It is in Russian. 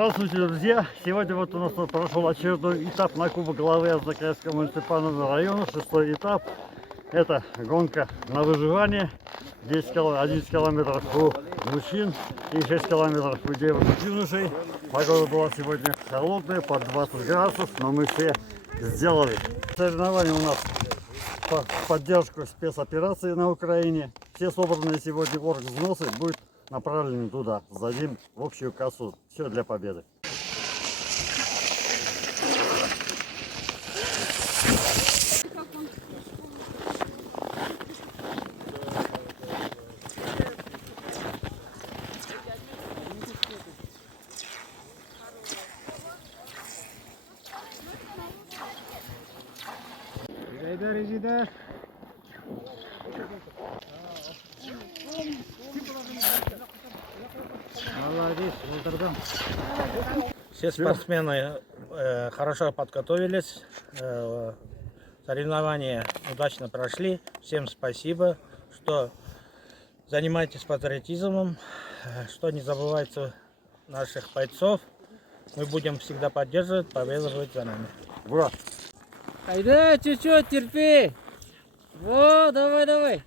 Здравствуйте, друзья! Сегодня вот у нас тут прошел очередной этап на Кубок главы Азнакаевского муниципального района. Шестой этап. Это гонка на выживание. 11 километров у мужчин и 6 километров у девушек и юношей. Погода была сегодня холодная, под 20 градусов, но мы все сделали. Соревнования у нас по поддержку спецоперации на Украине. Все собранные сегодня оргвзносы будут направлены туда. Сдадим в общую кассу. Все для победы. Резида. Молодец, Волтердам. Все спортсмены хорошо подготовились, соревнования удачно прошли. Всем спасибо, что занимаетесь патриотизмом, что не забывайте наших бойцов. Мы будем всегда поддерживать, победа будет за нами. Ура! Айда, чуть-чуть терпи. Во, давай.